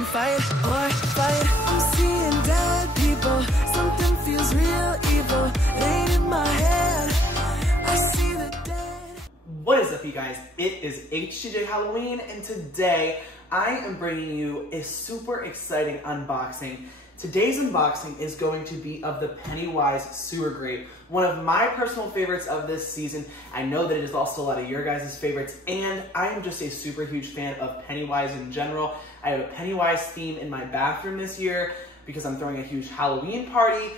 and fight or fight. I'm seeing dead people. Something feels real evil. It ain't in my head. I see the dead. What is up, you guys? It is HTJ Halloween, and today I am bringing you a super exciting unboxing. Today's unboxing is going to be of the Pennywise Sewer Grate, one of my personal favorites of this season. I know that it is also a lot of your guys' favorites, and I am just a super huge fan of Pennywise in general. I have a Pennywise theme in my bathroom this year because I'm throwing a huge Halloween party.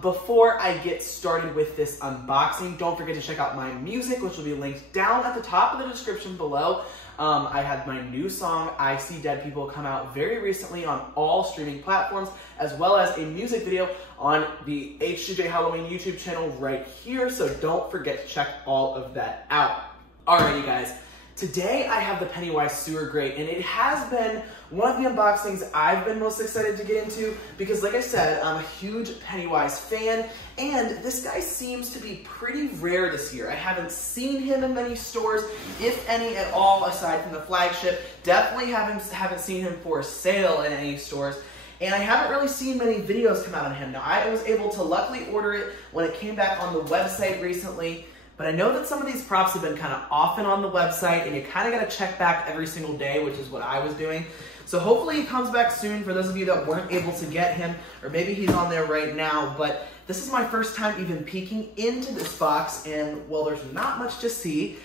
Before I get started with this unboxing, don't forget to check out my music, which will be linked down at the top of the description below. I had my new song, I See Dead People, come out very recently on all streaming platforms, as well as a music video on the HTJ Halloween YouTube channel right here, so don't forget to check all of that out. Alright, you guys. Today I have the Pennywise Sewer Grate, and it has been one of the unboxings I've been most excited to get into because, like I said, I'm a huge Pennywise fan, and this guy seems to be pretty rare this year. I haven't seen him in many stores, if any at all, aside from the flagship. Definitely haven't seen him for sale in any stores. And I haven't really seen many videos come out on him. Now, I was able to luckily order it when it came back on the website recently, but I know that some of these props have been kind of off and on the website, and you kind of got to check back every single day, which is what I was doing. So hopefully he comes back soon for those of you that weren't able to get him, or maybe he's on there right now. But this is my first time even peeking into this box, and well, there's not much to see.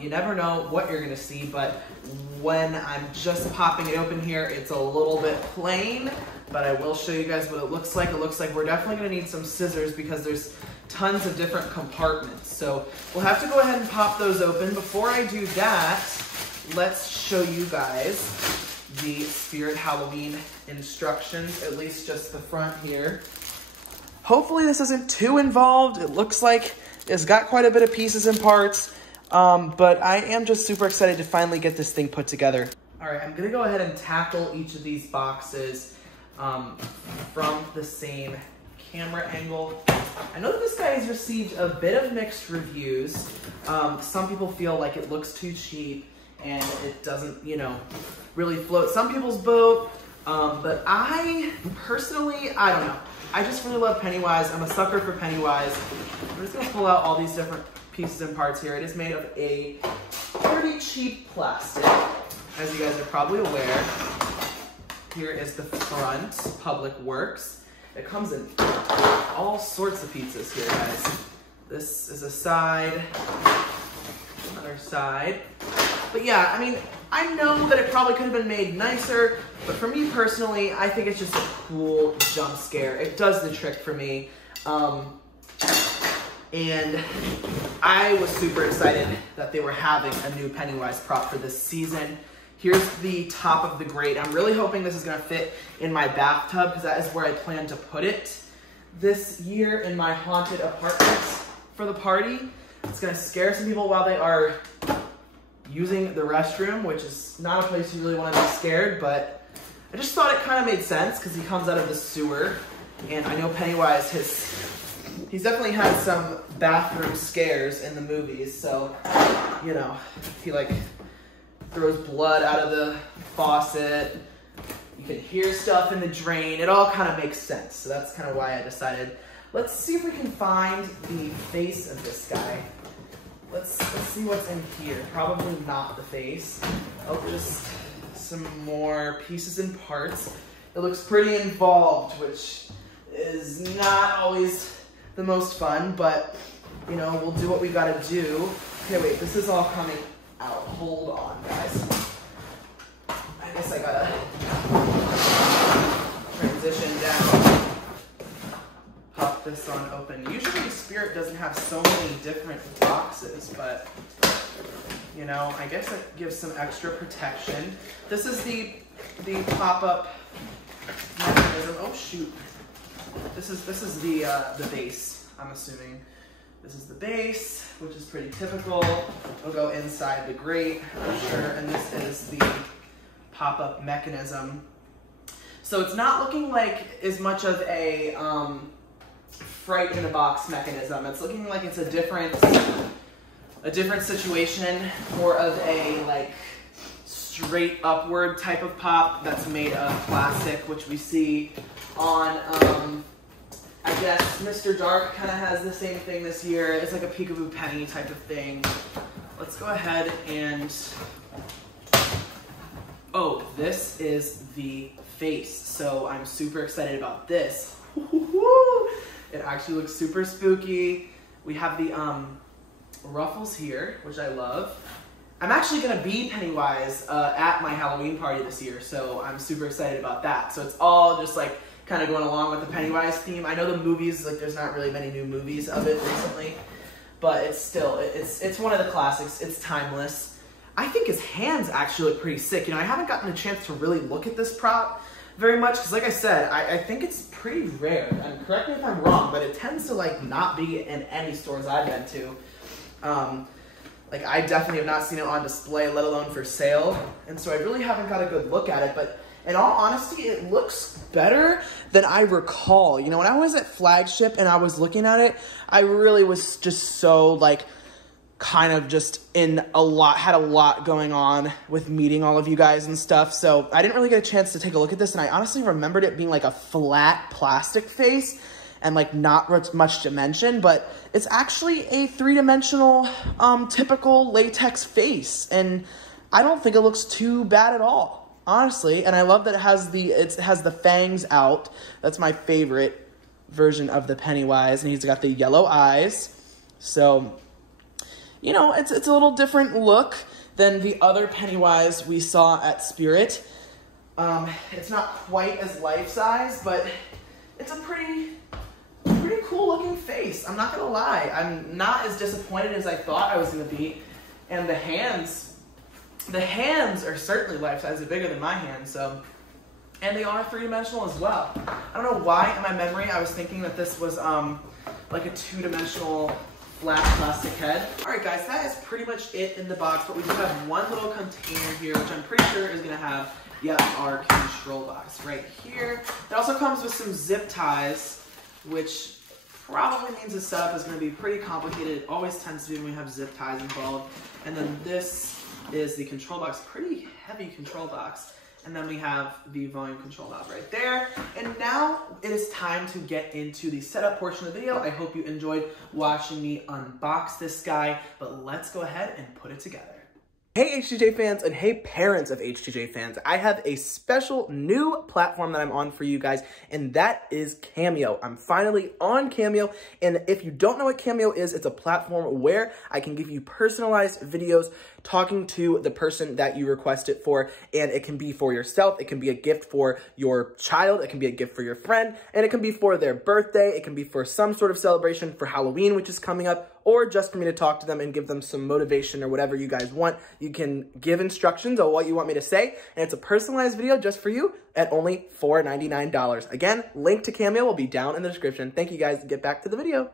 You never know what you're going to see, but when I'm just popping it open here, it's a little bit plain, but I will show you guys what it looks like. It looks like we're definitely going to need some scissors because there's tons of different compartments. So we'll have to go ahead and pop those open. Before I do that, let's show you guys the Spirit Halloween instructions, at least just the front here. Hopefully this isn't too involved. It looks like it's got quite a bit of pieces and parts, but I am just super excited to finally get this thing put together. All right, I'm gonna go ahead and tackle each of these boxes from the same camera angle. I know that this guy has received a bit of mixed reviews. Some people feel like it looks too cheap and it doesn't, you know, really float some people's boat. But I personally, I don't know. I just really love Pennywise. I'm a sucker for Pennywise. I'm just gonna pull out all these different pieces and parts here. It is made of a pretty cheap plastic, as you guys are probably aware. Here is the front, Public Works. It comes in all sorts of pizzas here, guys. This is a side, another side. But yeah, I mean, I know that it probably could have been made nicer, but for me personally, I think it's just a cool jump scare. It does the trick for me. And I was super excited that they were having a new Pennywise prop for this season. Here's the top of the grate. I'm really hoping this is gonna fit in my bathtub because that is where I plan to put it this year, in my haunted apartment for the party. It's gonna scare some people while they are using the restroom, which is not a place you really wanna be scared, but I just thought it kind of made sense because he comes out of the sewer, and I know Pennywise he's definitely had some bathroom scares in the movies, so, you know, he like throws blood out of the faucet. You can hear stuff in the drain. It all kind of makes sense. So that's kind of why I decided, let's see if we can find the face of this guy. Let's see what's in here. Probably not the face. Oh, just some more pieces and parts. It looks pretty involved, which is not always the most fun, but you know, we'll do what we gotta do. Okay, wait, this is all coming out. Hold on, guys. I guess I gotta transition down. Pop this on open. Usually Spirit doesn't have so many different boxes, but you know, I guess it gives some extra protection. This is the pop-up mechanism. Oh shoot. This is the base, I'm assuming. This is the base, which is pretty typical. It'll go inside the grate, I'm sure, and this is the pop-up mechanism. So it's not looking like as much of a fright in a box mechanism. It's looking like it's a different situation, more of a like straight upward type of pop that's made of plastic, which we see on, I guess Mr. Dark kind of has the same thing this year. It's like a peekaboo penny type of thing. Let's go ahead and, oh, this is the face. So I'm super excited about this. It actually looks super spooky. We have the ruffles here, which I love. I'm actually gonna be Pennywise at my Halloween party this year, so I'm super excited about that. So it's all just like kind of going along with the Pennywise theme. I know the movies, like there's not really many new movies of it recently, but it's still, it's one of the classics. It's timeless. I think his hands actually look pretty sick. You know, I haven't gotten a chance to really look at this prop very much, because like I said, I think it's pretty rare. And correct me if I'm wrong, but it tends to like not be in any stores I've been to. Like I definitely have not seen it on display, let alone for sale. And so I really haven't got a good look at it, but in all honesty, it looks better than I recall. You know, when I was at Flagship and I was looking at it, I really was just so like kind of just had a lot going on with meeting all of you guys and stuff. So I didn't really get a chance to take a look at this. And I honestly remembered it being like a flat plastic face and like not much dimension, but it's actually a three-dimensional typical latex face. And I don't think it looks too bad at all, honestly. And I love that it has the fangs out. That's my favorite version of the Pennywise, and he's got the yellow eyes. So, you know, it's a little different look than the other Pennywise we saw at Spirit. It's not quite as life-size, but it's a pretty cool looking face. I'm not gonna lie. I'm not as disappointed as I thought I was gonna be. And the hands are certainly life-size. They're bigger than my hands, so. And they are three-dimensional as well. I don't know why in my memory I was thinking that this was like a two-dimensional flat plastic head. All right, guys, that is pretty much it in the box, but we do have one little container here, which I'm pretty sure is gonna have, yep, our control box right here. It also comes with some zip ties, which probably means the setup is gonna be pretty complicated. It always tends to be when we have zip ties involved. And then this is the control box, pretty heavy control box. And then we have the volume control knob right there. And now it is time to get into the setup portion of the video. I hope you enjoyed watching me unbox this guy, but let's go ahead and put it together. Hey HTJ fans, and hey parents of HTJ fans, I have a special new platform that I'm on for you guys, and that is Cameo. I'm finally on Cameo, and if you don't know what Cameo is, it's a platform where I can give you personalized videos talking to the person that you request it for, and it can be for yourself, it can be a gift for your child, it can be a gift for your friend, and it can be for their birthday, it can be for some sort of celebration for Halloween, which is coming up, or just for me to talk to them and give them some motivation or whatever you guys want. You can give instructions on what you want me to say, and it's a personalized video just for you at only $4.99. Again, link to Cameo will be down in the description. Thank you guys. Get back to the video.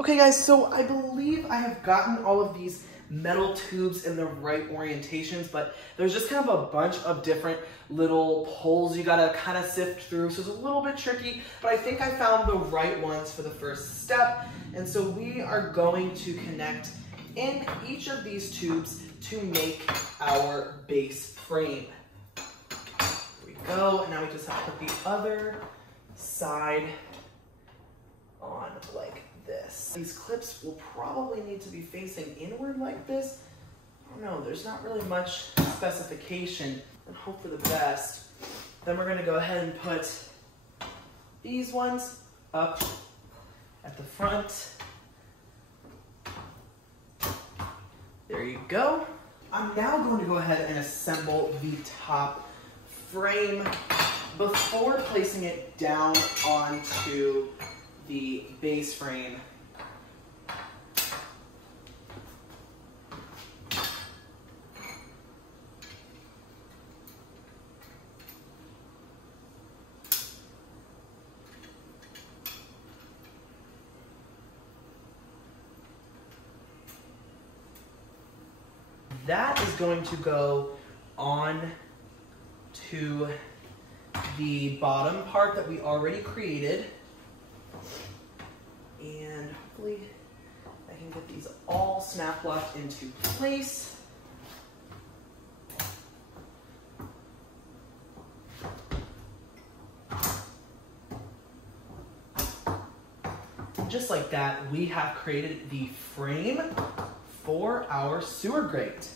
Okay guys, so I believe I have gotten all of these metal tubes in the right orientations, but there's just kind of a bunch of different little holes you gotta kind of sift through, so it's a little bit tricky, but I think I found the right ones for the first step. And so we are going to connect in each of these tubes to make our base frame. There we go, and now we just have to put the other side on like this. These clips will probably need to be facing inward like this. I don't know, there's not really much specification, and hope for the best. Then we're gonna go ahead and put these ones up at the front. There you go. I'm now going to go ahead and assemble the top frame before placing it down onto the base frame. That is going to go on to the bottom part that we already created. And hopefully I can get these all snap locked into place. just like that, we have created the frame for our sewer grate.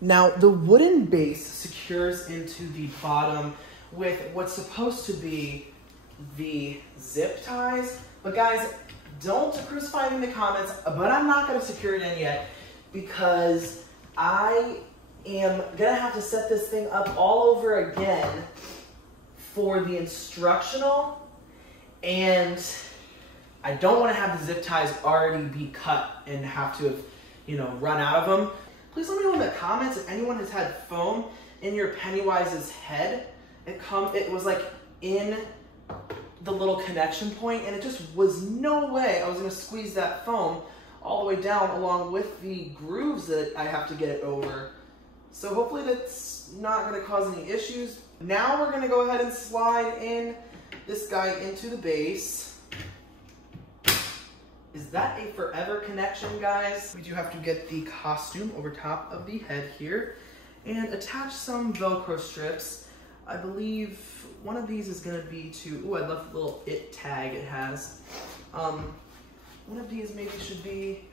Now, the wooden base secures into the bottom with what's supposed to be the zip ties. But guys, don't crucify me in the comments, but I'm not gonna secure it in yet because I am gonna have to set this thing up all over again for the instructional, and I don't want to have the zip ties already be cut and have to have, you know, run out of them. Please let me know in the comments if anyone has had foam in your Pennywise's head. It was like in the little connection point, and it just was no way I was gonna squeeze that foam all the way down along with the grooves that I have to get it over. So hopefully that's not gonna cause any issues. Now we're gonna go ahead and slide in this guy into the base. Is that a forever connection, guys? We do have to get the costume over top of the head here and attach some Velcro strips. I believe one of these is gonna be to, ooh, I love the little it tag it has. One of these maybe should be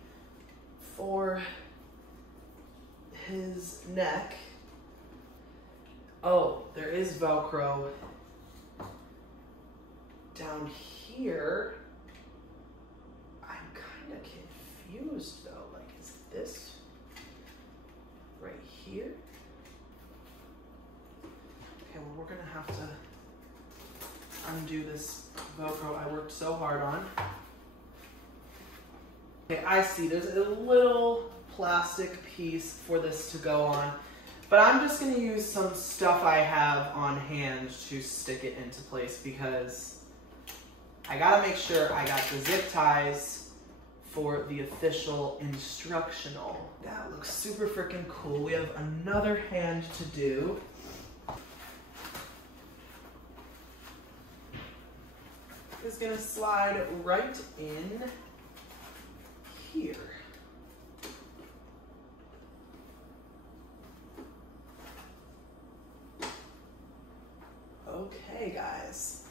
for his neck. Oh, there is Velcro down here. I'm kind of confused though. Like, is this right here? Okay, well, we're gonna have to undo this Velcro I worked so hard on. Okay, I see. There's a little plastic piece for this to go on, but I'm just gonna use some stuff I have on hand to stick it into place because I gotta make sure I got the zip ties for the official instructional. That looks super freaking cool. We have another hand to do. It's gonna slide right in here. Okay, guys.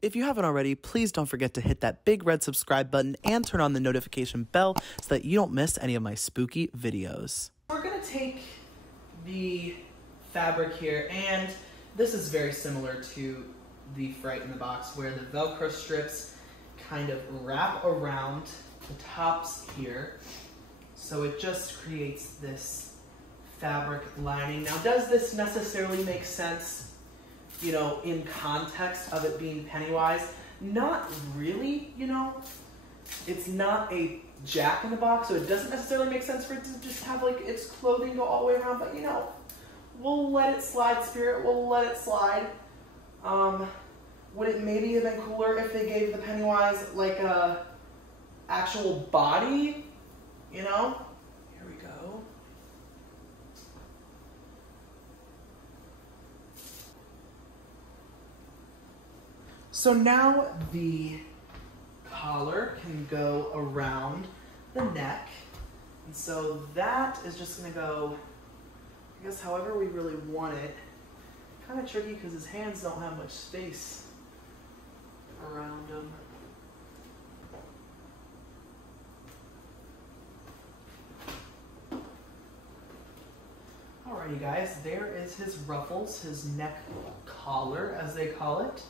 If you haven't already, please don't forget to hit that big red subscribe button and turn on the notification bell so that you don't miss any of my spooky videos. We're gonna take the fabric here, and this is very similar to the Fright in the Box, where the Velcro strips kind of wrap around the tops here. So it just creates this fabric lining. Now, does this necessarily make sense, you know, in context of it being Pennywise? Not really, you know. It's not a Jack-in-the-Box, so it doesn't necessarily make sense for it to just have like its clothing go all the way around, but you know, we'll let it slide, Spirit, we'll let it slide. Would it maybe have been cooler if they gave the Pennywise like a actual body, you know? Here we go. So now the collar can go around the neck. And so that is just gonna go, I guess, however we really want it. Kind of tricky because his hands don't have much space around him. Alrighty guys, there is his ruffles, his neck collar as they call it.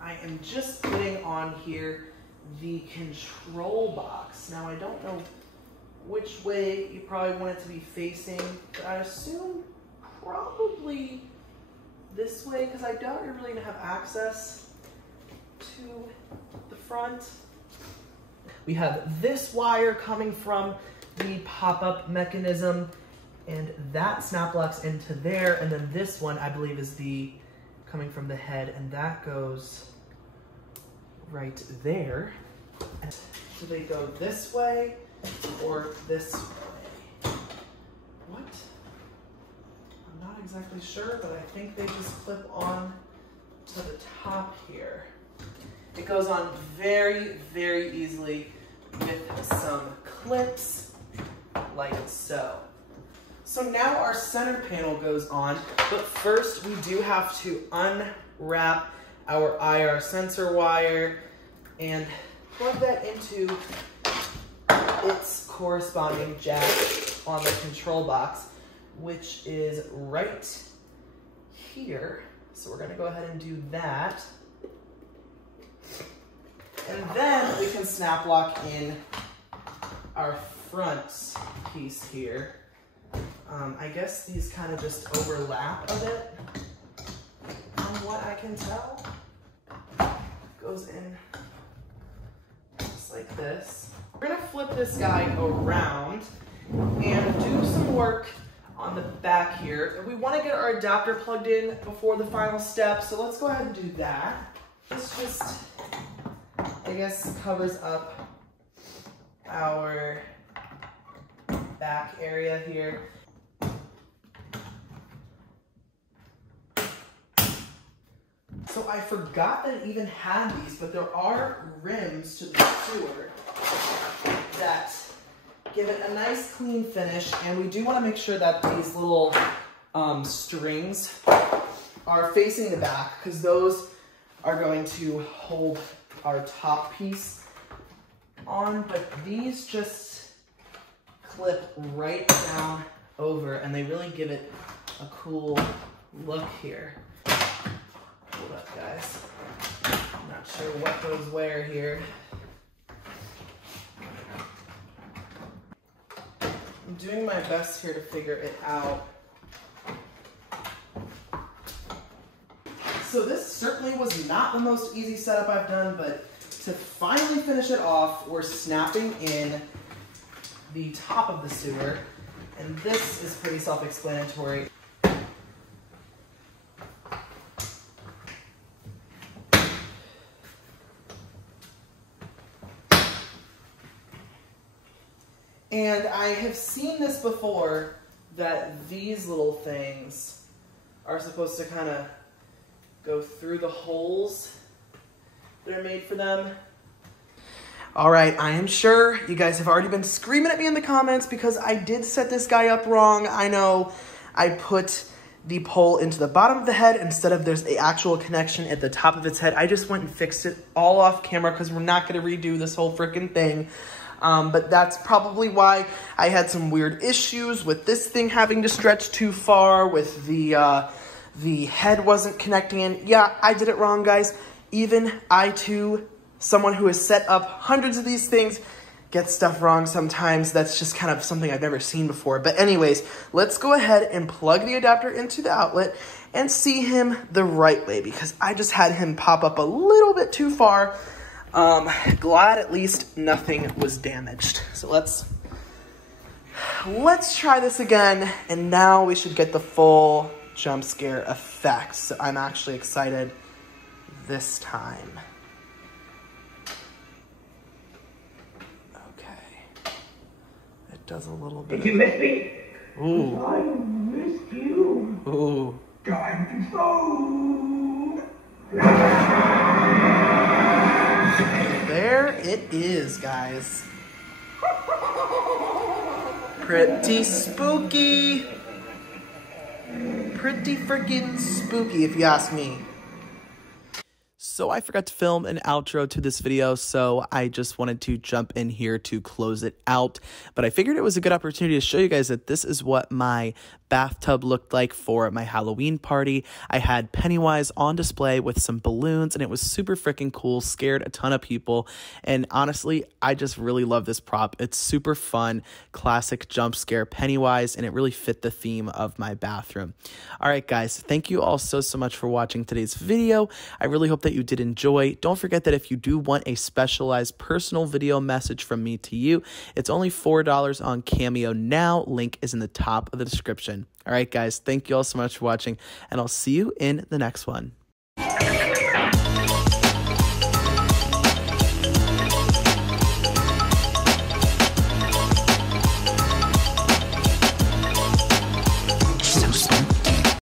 I am just putting on here the control box. Now I don't know which way you probably want it to be facing, but I assume probably this way because I doubt you're really gonna have access to the front. We have this wire coming from the pop-up mechanism, and that snap locks into there, and then this one I believe is the coming from the head, and that goes right there. So they go this way or this way. What? I'm not exactly sure, but I think they just clip on to the top here. It goes on very, very easily with some clips like so. So now our center panel goes on, but first we do have to unwrap our IR sensor wire, and plug that into its corresponding jack on the control box, which is right here. So we're gonna go ahead and do that. And then we can snap lock in our front piece here. I guess these kind of just overlap a bit, from what I can tell. Goes in just like this. We're gonna flip this guy around and do some work on the back here. We want to get our adapter plugged in before the final step, so let's go ahead and do that. This just, I guess, covers up our back area here. So I forgot that it even had these, but there are rims to the sewer that give it a nice clean finish, and we do want to make sure that these little strings are facing the back, because those are going to hold our top piece on, but these just clip right down over, and they really give it a cool look here. Hold up, guys. I'm not sure what goes where here. I'm doing my best here to figure it out. So this certainly was not the most easy setup I've done, but to finally finish it off, we're snapping in the top of the sewer, and this is pretty self-explanatory. And I have seen this before, that these little things are supposed to kind of go through the holes that are made for them. All right, I am sure you guys have already been screaming at me in the comments because I did set this guy up wrong. I know I put the pole into the bottom of the head instead of there's an actual connection at the top of its head. I just went and fixed it all off camera because we're not going to redo this whole freaking thing. But that's probably why I had some weird issues with this thing having to stretch too far, with the head wasn't connecting in. Yeah, I did it wrong, guys. Even I too, someone who has set up hundreds of these things, gets stuff wrong sometimes. That's just kind of something I've never seen before. But anyways, let's go ahead and plug the adapter into the outlet and see him the right way, because I just had him pop up a little bit too far. Glad at least nothing was damaged. So let's try this again, and now we should get the full jump scare effect. So I'm actually excited this time. Okay. It does a little bit. Did you miss me? Ooh. I missed you. Ooh. Time to explode. There it is, guys. Pretty spooky. Pretty freaking spooky, if you ask me. So I forgot to film an outro to this video, so I just wanted to jump in here to close it out. But I figured it was a good opportunity to show you guys that this is what my bathtub looked like for my Halloween party. I had Pennywise on display with some balloons, and it was super freaking cool, scared a ton of people. And honestly, I just really love this prop. It's super fun, classic jump scare Pennywise, and it really fit the theme of my bathroom. All right, guys, thank you all so much for watching today's video. I really hope that you did enjoy. Don't forget that if you do want a specialized personal video message from me to you, it's only $4 on Cameo now. Link is in the top of the description. All right, guys, thank you all so much for watching, and I'll see you in the next one.